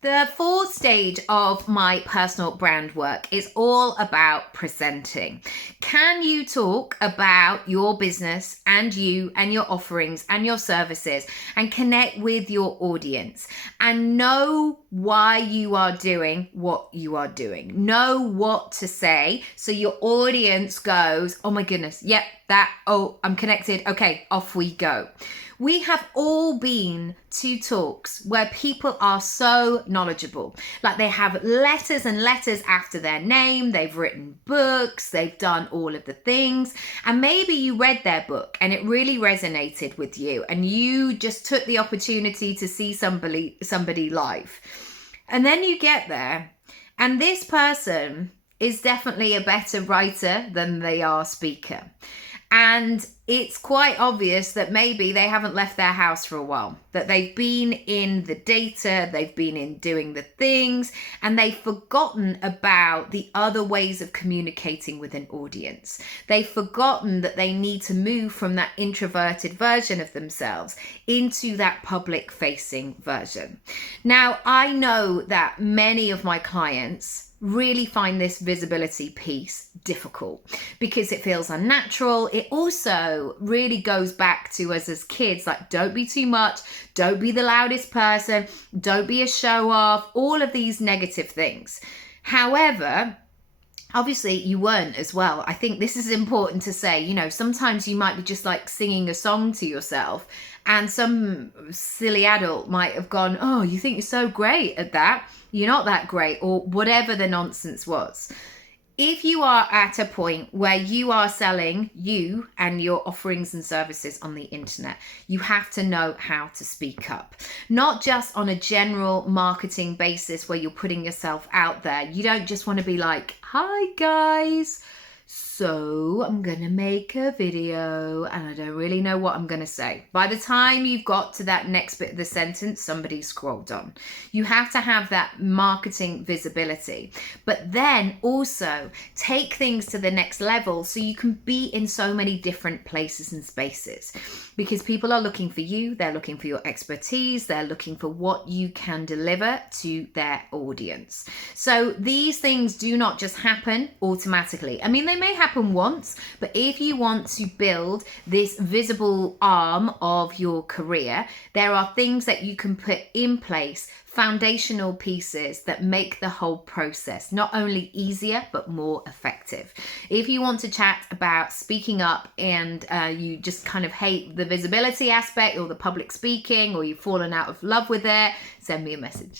The fourth stage of my personal brand work is all about presenting. Can you talk about your business and you and your offerings and your services and connect with your audience and know why you are doing what you are doing? Know what to say so your audience goes, oh my goodness, yep, I'm connected. Okay, off we go. We have all been to talks where people are so knowledgeable. Like they have letters and letters after their name, they've written books, they've done all of the things, and maybe you read their book and it really resonated with you and you just took the opportunity to see somebody live. And then you get there and this person is definitely a better writer than they are speaker. And it's quite obvious that maybe they haven't left their house for a while, that they've been in the data, they've been in doing the things, and they've forgotten about the other ways of communicating with an audience. They've forgotten that they need to move from that introverted version of themselves into that public facing version. Now, I know that many of my clients really find this visibility piece difficult because it feels unnatural. It also really goes back to us as kids, like don't be too much, don't be the loudest person, don't be a show off, all of these negative things. However, obviously you weren't as well. I think this is important to say, sometimes you might be just like singing a song to yourself and some silly adult might have gone, oh, you think you're so great at that? You're not that great, or whatever the nonsense was. If you are at a point where you are selling you and your offerings and services on the internet, you have to know how to speak up. Not just on a general marketing basis where you're putting yourself out there. You don't just want to be like, hi guys, so I'm going to make a video and I don't really know what I'm going to say. By the time you've got to that next bit of the sentence, somebody scrolled on. You have to have that marketing visibility, but then also take things to the next level so you can be in so many different places and spaces because people are looking for you, they're looking for your expertise, they're looking for what you can deliver to their audience. So these things do not just happen automatically. I mean, they may happen once, but if you want to build this visible arm of your career, there are things that you can put in place, foundational pieces that make the whole process not only easier but more effective. If you want to chat about speaking up and you just kind of hate the visibility aspect or the public speaking, or you've fallen out of love with it, send me a message.